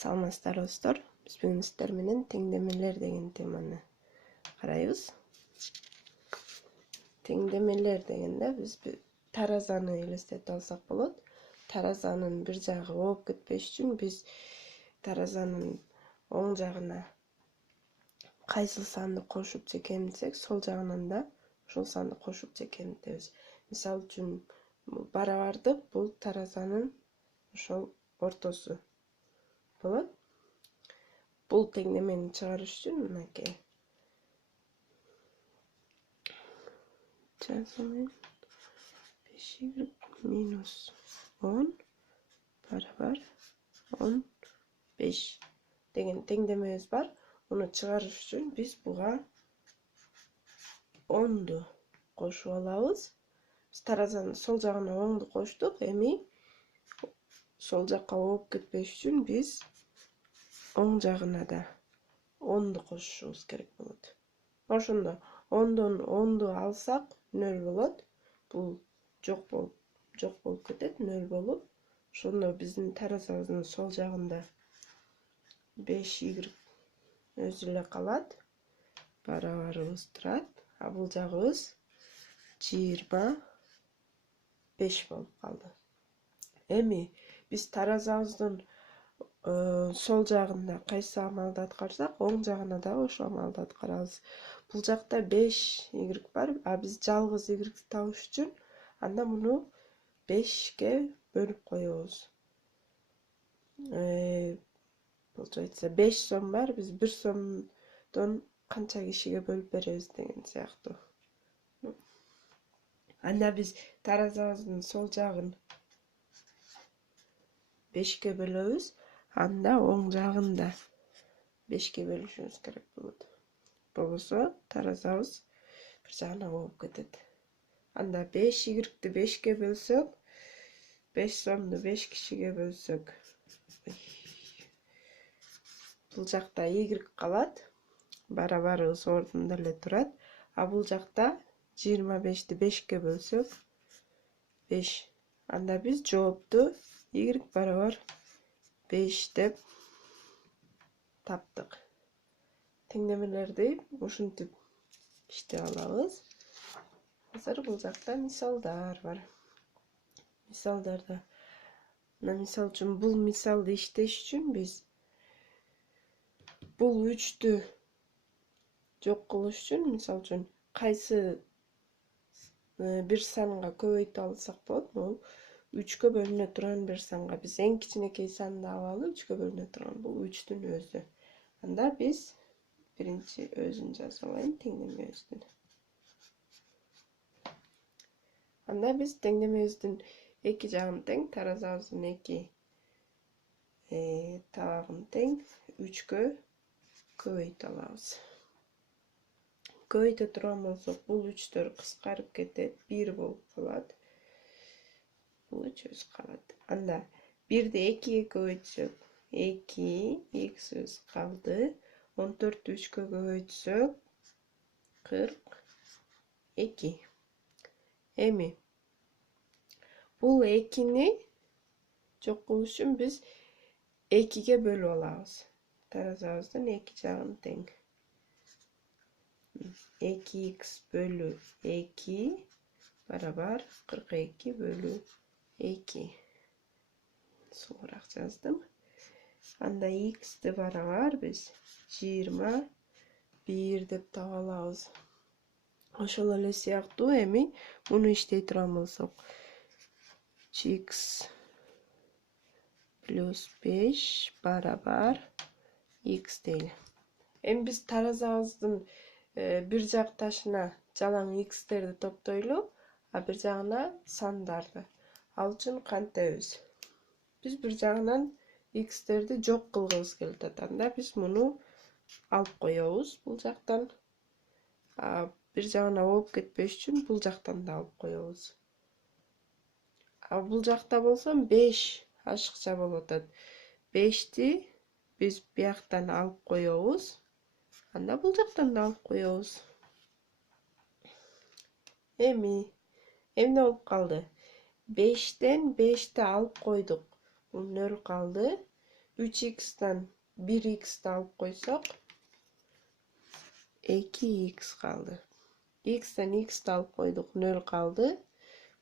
Саламатсыздарбы достор. Биз бүгүн сиздер менен теңдемелер деген теманы карайбыз. Теңдемелер дегенде биз таразаны элестетип алсак болот. Таразанын бир жагы ооп кетпеш үчүн биз таразанын оң жагына кайсыл санды кошуп же кемитсек, сол жагынан да ошол санды кошуп же кемитебиз. Мисалы үчүн барабардык бул таразанын ошол ортосу болот. Бул теңдемени чыгарыш үчүн мынакей жазылайын. 5y минус 10 барабар 15 деген теңдемебиз бар. Муну чыгарыш үчүн биз буга 10ду кошуп алабыз. Биз таразанын сол жагына 10ду коштук. Эми сол жакка ооп кетпеш үчүн биз оң жагына да 10ду кошушубуз керек болот. Ошондо 10дон 10ду алсак 0 болот. Бул жок болуп кетет, 0 болуп. Ошондо биздин таразабыздын сол жагында 5y өзү эле калат. Барабарыбыз турат. А бул жагыбыз 25 болуп калды. Эми биз таразабыздын сол жагында кайсы амалды аткарсак, оң жагына да ошол амалды аткарабыз. Бул жакта 5y бар, а биз жалгыз y табыш үчүн анда муну 5ке бөлүп коебуз. Получается 5 сом бар, биз 1 сомдон канча кишиге бөлүп беребиз деген сыяктуу. Анда биз таразабыздын сол жагын 5ке бөлөбүз. Анда оң жагын да 5ке бөлүшүбүз керек болот. Болбосо таразабыз бир жагына ооп кетет. Анда 5y-ди 5ке бөлсөк, 5 сомду 5 кишиге бөлсөк, бул жакта y калат. Барабарыбыз ордунда эле турат. А бул жакта 25ди 5ке бөлсөк, 5. Анда биз жоопту y барабар 5 деп таптык. Теңдемелерди ушинтип иштеп алабыз. Азыр бул жакта мисалдар бар. Мисалдарда мисал үчүн бул мисалды иштеш үчүн биз бул 3тү жок кылыш үчүн, мисал үчүн кайсы бир санга көбөйтүп алсак болот, бул 3кө бөлүнө турган бир санга биз эң кичинекей санды алалы, 3кө бөлүнө турган бул 3түн өзү. Анда биз биринчи өзүн жазып алайын, теңдемебиздин. Анда биз теңдемебиздин эки жагын тең, таразабыздын эки табагын тең 3кө көбөйтүп алабыз. Көбөйтө турган болсок, бул 3төр кыскарып кетет, 1 болуп калат. Бул 3 өзү калат. Анда 1ди 2ге көбөйтсөк, 2 x'ибиз калды. 14 3кө көбөйтсөк, 42. Эми бул 2ни жок кылыш үчүн биз 2ге бөлүп алабыз. Таразабыздын эки жагын тең. 2x бөлү 2 барабар 42 бөлү 2. Суураак жаздым. Анда x'ти барабар биз 21 деп таба алабыз. Ошол эле сыяктуу эми муну иштей турган болсок, x плюс 5 барабар x дейли. Эми биз таразабыздын бир жак ташына жалаң x'терди топтойлу, а бир жагына сандарды. Ал үчүн кантебиз? Биз бир жагынан x'терди жок кылгыбыз келип атат. Анда биз муну алып коебуз бул жактан. Бир жагына ооп кетпеш үчүн бул жактан да алып коебуз. А бул жакта болсо 5 ашыкча болуп атат. 5ти биз бияктан алып коебуз. Анда бул жактан да алып коебуз. Эми эмне болуп калды? 5тен 5ти алып койдук. Бул 0 калды. 3x'ten 1x'ti alıp koysak 2x kaldı. X'ten x'ti alıp koyduk, 0 kaldı.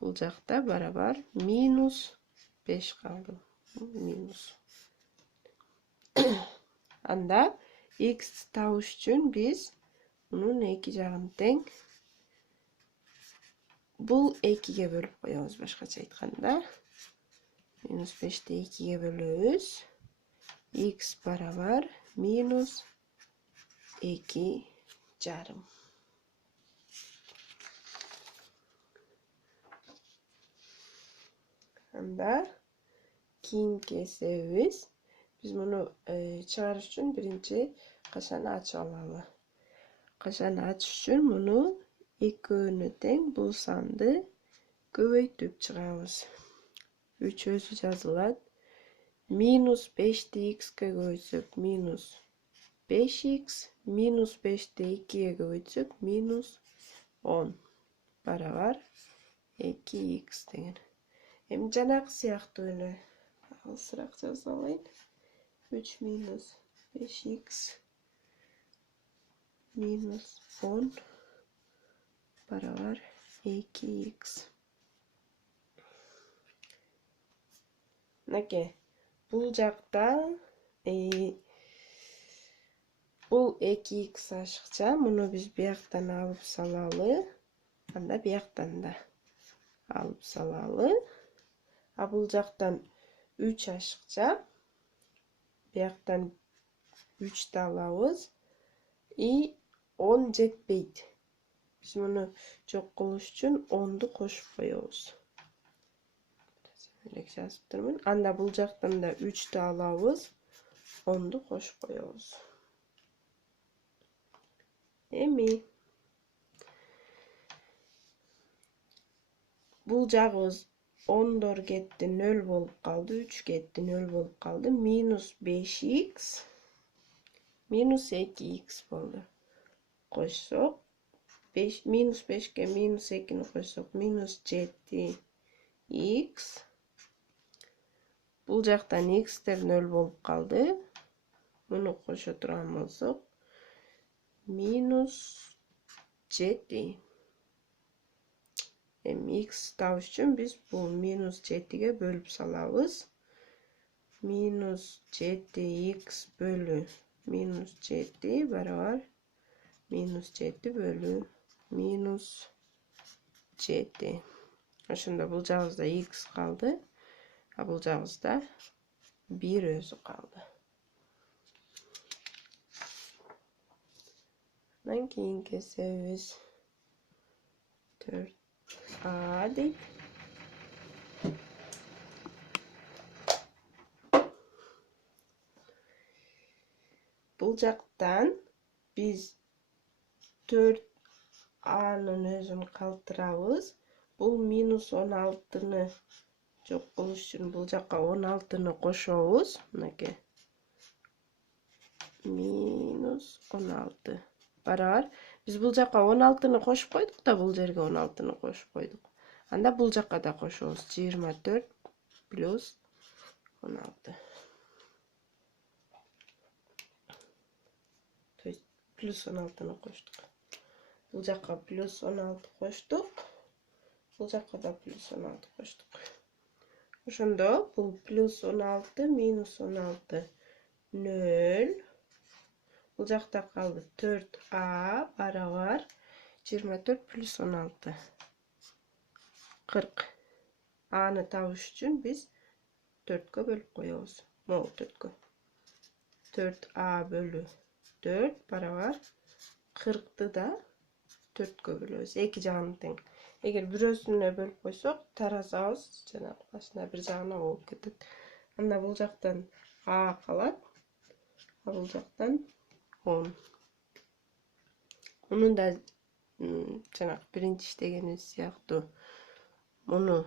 Bulacakta beraber minus 5 kaldı. Minus. Anda x tavuş için biz bunun iki жағын тең. Бұл 2-ге бөліп қоямыз, башқаша айтқанда. Минус 5-ті 2-ге бөлеміз. X барабар минус 2,5. Анда кейін кесебіз. Biz bunu çıkarış için birinci kaşanı açıp alalım. Kaşanı açış için bunu ikisini teң bu sandı көбейтіп çıkarız. 3 özü жазылады. Minus 5'ti x'e көбейтсек minus 5x. Minus 5'ti 2'ye көбейтсек minus 10. Barabar 2x деген. Hem janағы сияқты öyle. Alsırak жазалайын. 3 minus 5x minus 10 beraber 2x. Nake bulacakta bu 2x aşıkça bunu biz bir yaktan alıp salalı. Anda bir yaktan da alıp salalı. Bulacaktan 3 aşıkça bir yaktan 3 de alabız. 10 жетпейді. Biz bunu çok kılış için 10'du koşup koyuyoruz. Böyle yazıp durmayın. Anda bulacaktan da 3 de alabız. 10'du koşup koyuyoruz. Emi. Bulacağız 14 gitti 0 bolup kaldı. 3 gitti 0 bolup kaldı. Minus 5x minus 2x oldu. Koşsak minus 5'e minus 2'ni koşsak minus 7x. Bulacaktan x'ler 0 bolup kaldı. Bunu koşa turan bolsak minus 7. X tavuş için biz bu minus 7'ye bölüp salabız. Minus 7x bölü minus 7 beraber minus 7 bölü minus 7. Şunda bulacağımızda x kaldı. Bulacağımızda 1 özü kaldı. Bundan keyin keseriz. 4a deyip bulacaktan biz 4a'nın özünü kaldırabız. Bu minus 16'nı çok kılış için bulacakka 16'nı koşuyoruz. Bunaki minus 16 barabar. Biz bulacakka 16'nı koşup koyduk da bul жерге 16'nı koşup koyduk. Anda bulacakka da koşuyoruz. 24 plus 16. Plus 16'nı koştuk. Bulacakka plus 16 koştuk. Bulacakka da plus 16 koştuk. Şunda bu plus 16 minus 16 0. Bulacakta kaldı 4a beraber 24 plus 16 40. A'nı tavuş için biz 4'e bölüp koyuyoruz. Mol 4'e. 4a bölü 4 beraber 40'dı da 4'e bölüyoruz. İki жағын тең. Егер bir özüne bölüp koysak tarazabız жанагы başına bir жағына болуп кетет. Анда бул жактан a калат. Бул жактан 10. Onun da жанагы birinci iştegenimiz сыяктуу муну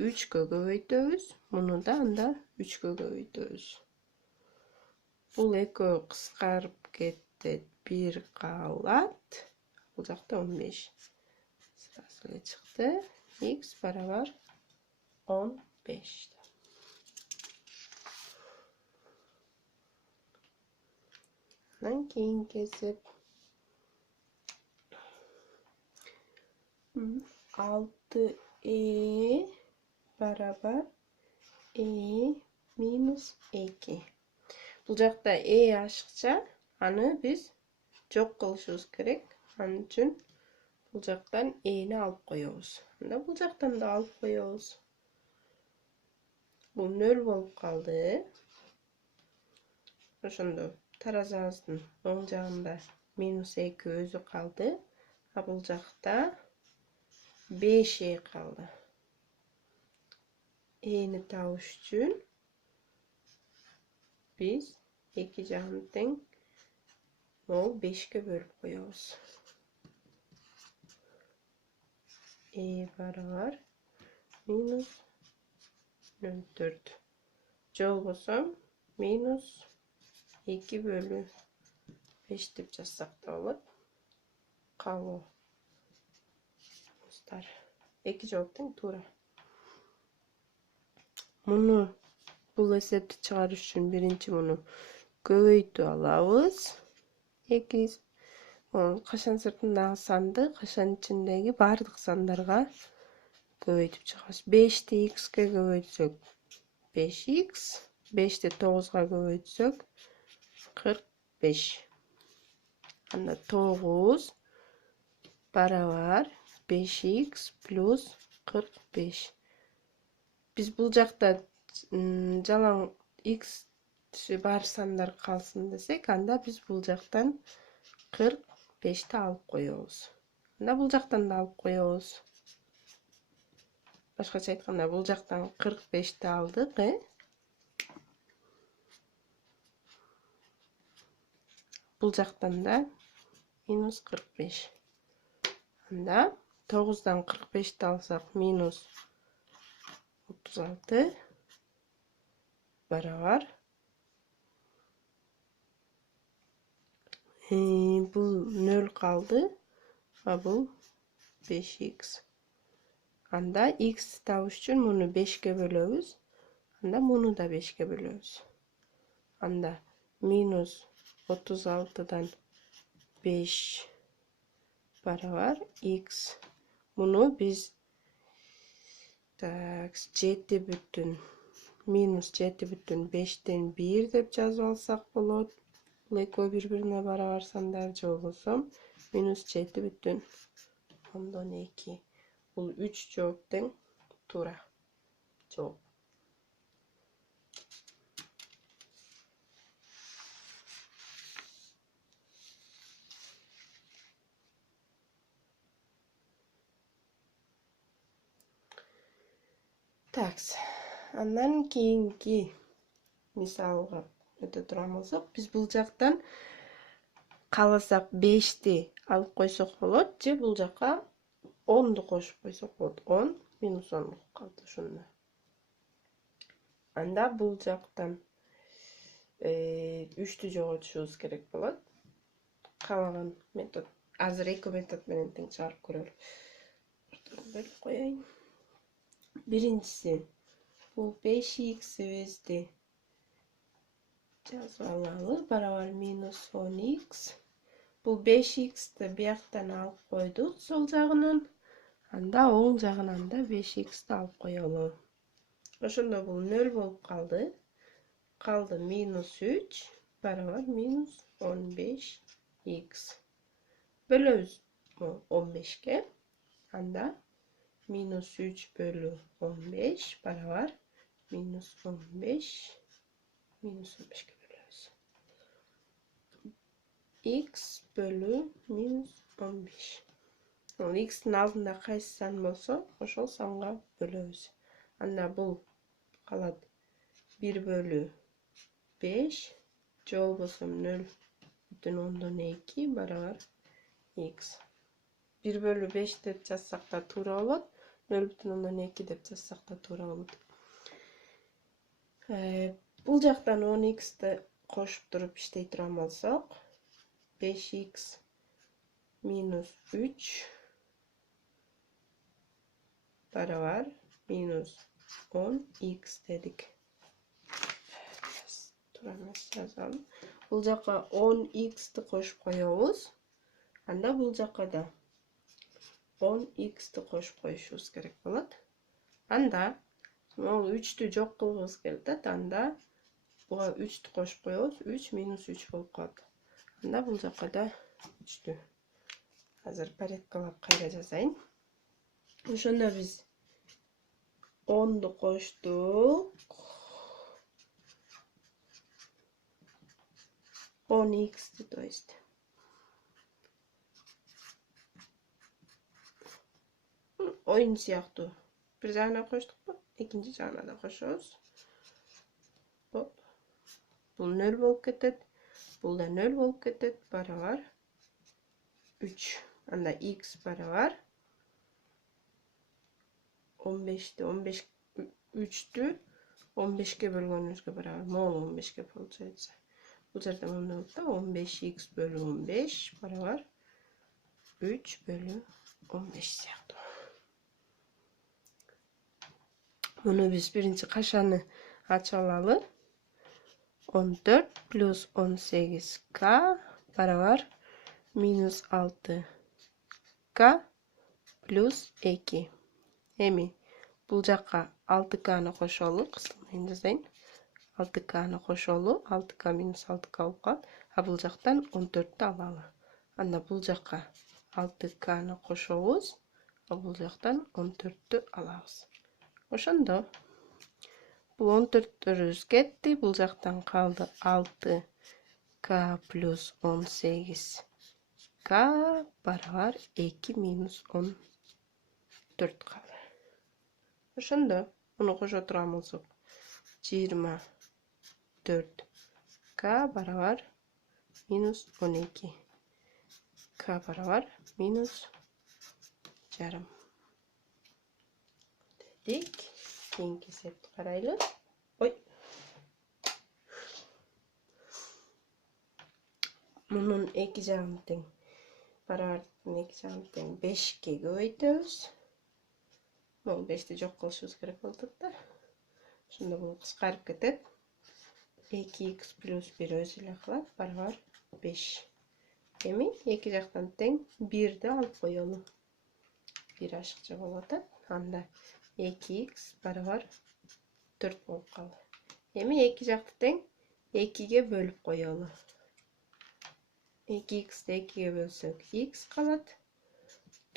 3'e көбөйтөбүз. Муну да анда 3'e көбөйтөбүз. Бул экөө кыскарып кетет, 1 калат. Бул жакта 15. Sırasıyla çıktı. X beraber 15. Bundan keyin kesip 6e barabar e minus 2. Бұл жақта ашықша, аны біз жоқ қылышымыз керек. Аны үшін бұл жақтан ені алып қоямыз. Бұл жақтан да алып қоямыз. Бұл 0 болып қалды. Ошондо таразабыздын оң жагында минус 2 өзү қалды. Бұл жақта 5 қалды. Ені табыш үчүн biz 2 жағын тең ол 5-ке бөліп қоямыз. Барабар минус 0,4. Жол болсам минус 2 бөлі 5 деп жазсақ та болады. Қалу. 2 жооптың тура. Мұны бұл эсепти чыгарыш үчүн биринчи муну көбөйтүп алабыз. 2 кашан сыртындагы санды кашан ичиндеги бардык сандарга көбөйтүп чыгабыз. 5-ти x'ке көбөйтсөк 5x, 5-ти 9га көбөйтсөк 45. Анда 9 барабар 5x плюс 45. Biz бұл жақта жалаң x бар сандар қалсын десек, анда біз бұл жақтан 45-ті алып қоямыз. Анда бұл жақтан да алып қоямыз. Башкача айтканда, бұл жақтан 45-ті алдық, Бұл жақтан да минус 45. Анда 9-дан 45-ті алсақ минус 36 барабар. Бұл 0 қалды, бұл 5x. Анда x табыш үчүн муну 5-ке бөлөбүз. Анда муну да 5-ке бөлөбүз. Анда минус 36-дан 5 барабар x. Муну биз минус 7,5-тен 1 деп жазып алсақ болот. Бұл экөө бири-бирине барабар сандар, же болбосо минус 7,2. Бұл 3 жооптың тура жооп. Такс. Андан кийинки мисалга өтө турган болсок, биз бул жактан кааласак 5-ти алып койсок болот, же бул жакка 10-ду кошуп койсок болот. 10 минус 10 болуп калды ошондо. Анда бул жактан 3-тү жоготушубуз керек болот. Каалаган метод. Азыр эки метод менен тең чыгарып көрөлү. Бөлүп коеюн. Биринчиси бул 5x'ибизди жазып алалы, барабар минус 10x. Бул 5x'ти бияктан алып койдук сол жагынан. Анда оң жагынан да 5x'ти алып коелу. Ошондо бул 0 болуп калды. Калды минус 3 барабар минус 15x. Бөлөбүз 15-ке. Анда минус 3 бөлü 15 барабар минус 15 минус 15-ке бөлөбүз. X бөлü минус 15. Ол x'тин алдында кайсы сан болсо, ошол санга бөлөбүз. Анда бул калат 1 бөлü 5, же болбосо 0,2 барабар x. 1 бөлü 5 деп жазсак да туура болот. 0,2 деп жазсак да туура болот. Бул жактан 10x'ти кошуп туруп иштей турган болсок, 5x минус 3 барабар минус 10x дедик. Туура эмес жазалым. бул жака 10x'ти кошуп коебуз. Анда бул жака да 10x'ти кошуп коюшубуз керек болот. Анда могул 3тү жок кылгыбыз келип атат. Анда буга 3тү кошуп коебуз. 3 минус 3 болуп калат. Анда бул жака да 3тү. Азыр порядкалап кайра жазайын. Ошондо биз 10ду коштук. 10x'ти, то есть. Oyun siyaqtуу. Bir жагына коштукпу, экинчи жагына да кошобуз. Хоп. Бул 0 болуп кетет. Бул да 0 болуп кетет. Барабар 3. Анда x барабар 15'ти 15 3'тү 15'ке бөлгөнүбүзгө барабар. Могул 15'ке получается. Бул жерде мындай болот да, 15x бөлү 15 барабар 3 бөлү 15 сыяктуу. Муну биз биринчи кашаны ачып алалы. 14 плюс 18k барабар минус 6k плюс 2. Эми бул жакка 6k'ны кошолу, кысылмайын жазайын. 6k'ны кошолу, 6k минус 6k болуп калат. А бул жактан 14'тү алалы. Анда бул жакка 6k'ны кошобуз, а бул жактан 14'тү алабыз. Ошондо бул 14'төрүбүз кетти, бул жактан калды 6k плюс 18k барабар 2 минус 14 калды. Ошондо муну кошо турган болсок 24k барабар минус 12. K барабар минус жарым. Дедик. Кийинки эсепти карайлы. Ой. Мунун эки жагын тең. Барабардын эки жагын тең 5ке көбөйтөбүз. Могул 5'ти жок кылышыбыз керек болуп атат да. Ошондо бул кыскарып кетет. 2x плюс 1 өзү эле калат, барабар 5. Эми эки жактан тең 1'ди алып коелу. 1 ашыкча болуп атат. Анда 2x барабар 4 болуп калды. Эми эки жакты тең 2ге бөлүп коелу. 2x'ти 2ге бөлсөк x калат.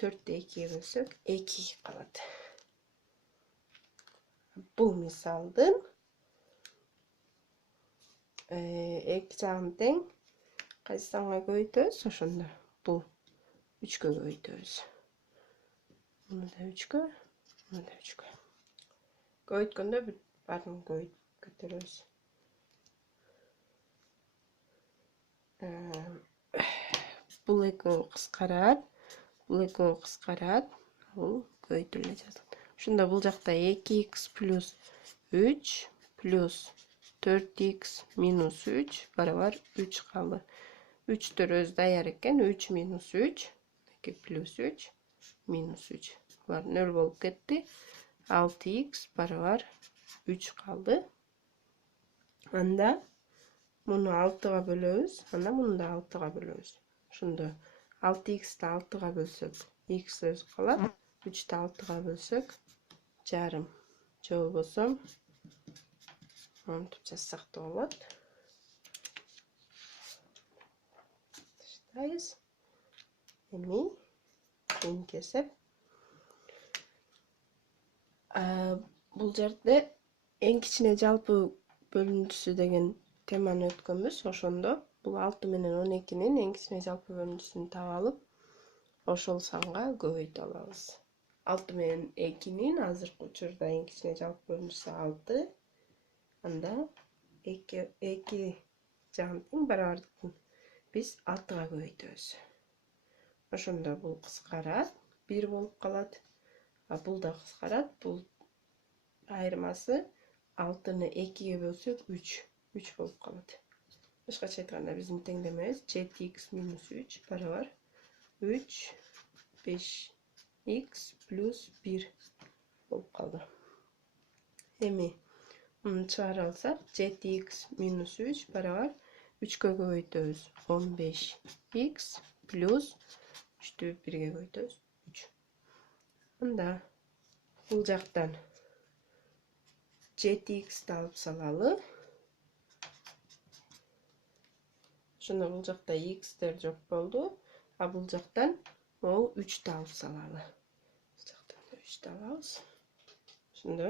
4'тү 2ге бөлсөк 2 калат. Бул мисалдын эки жагын тең кайсы санга көбөйтөбүз? Ошондо бул 3кө көбөйтөбүз. Муну да 3кө, муну да 3кө. Көбөйткөндө баарын көтөрөбүз. Бул экөө кыскарат, бул экөө кыскарат, бул көбөйтүлө жазылат. Ошондо бул жакта 2x плюс 3 плюс 4x минус 3 барабар 3 калды. 3'төр өзү даяр экен. 3 минус 3, 2 плюс 3 минус 3. Булар 0 болуп кетти. 6x барабар 3 калды. Анда муну 6га бөлөбүз, анда муну да 6га бөлөбүз. Ошондо 6x'ти 6га бөлсөк x өзү калат. 3'тү 6га бөлсөк жарым. Же болбосо монтип жазсак да болот. Таштайбыз. Эми кийинки эсеп. Бул жерде эң кичине жалпы бөлүндүсү деген теманы өткөнбүз. Ошондо бул 6 менен 12'нин эң кичине жалпы бөлүндүсүн таап алып, ошол санга көбөйтүп алабыз. 6 менен 2'нин азыркы учурда эң кичине жалпы бөлүндүсү 6. Анда 2 жагын тең барабардыкын биз 6га көбөйтөбүз. Ошондо бул кыскарат, 1 болуп калат. А бул да кыскарат, бул айырмасы 6'ны 2ге бөлсөк 3 болуп калат. Башкача айтканда биздин теңдемебиз 7x минус 3 барабар 3 5x плюс 1 болуп калды. Эми муну чыгарып алсак 7x минус 3 барабар 3'kө көбөйтөбүз 15x плюс 3'тү 1'ге көбөйтөбүз 3. Анда бул жактан 7x'ти алып салалы. Ошондо бул жакта x'тер жок болду. А бул жактан ол 3'тү алып салалы. Бул жактан 3'тү алабыз. Ошондо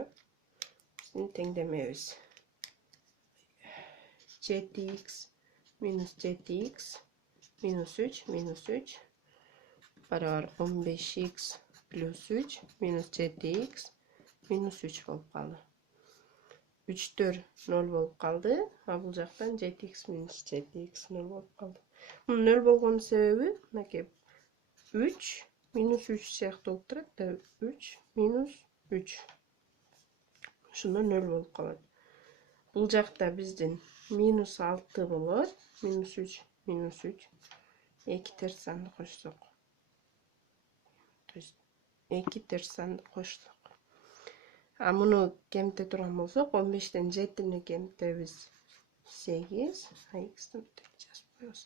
биздин теңдемебиз 7x минус 7x минус 3 барабар 15x плюс 3 минус 7x минус 3 болуп калды. 3'төр 0 болуп калды. А бул жактан 7x минус 7x 0 болуп калды. Мунун 0 болгон себеби мынакей 3 минус 3 сыяктуу болуп турат да. 3 минус 3. Ошондо 0 болуп калат. Бул жакта биздин минус 6 болот. Минус 3 минус 3. 2 терс санды кошсок. То есть 2 терс санды коштук. А муну кемите турган болсок, 15тен 7-ни кемитебиз 8. А x'ти жазып коебуз.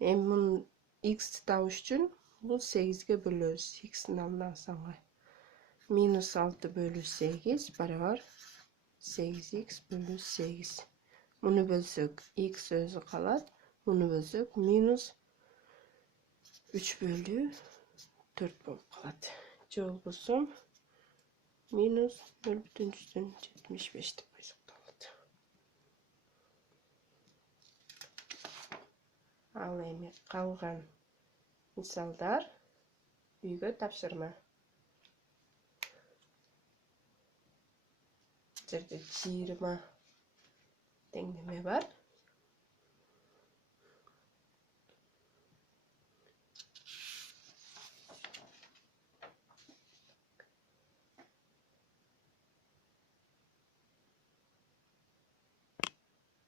Эми муну x'ти табыш үчүн бул 8ге бөлөбүз. X'тин алдына санга. Минус 6 бөлүү 8 барабар 8x бөлүү 8. Муну бөлсөк x өзү калат. Муну бөлсөк минус 3 бөлүү 4 болуп калат. Же болбосо минус 0,75 деп койсок да болот. Ал эми калган мисалдар үйгө тапшырма. Жерде 20 теңдеме бар.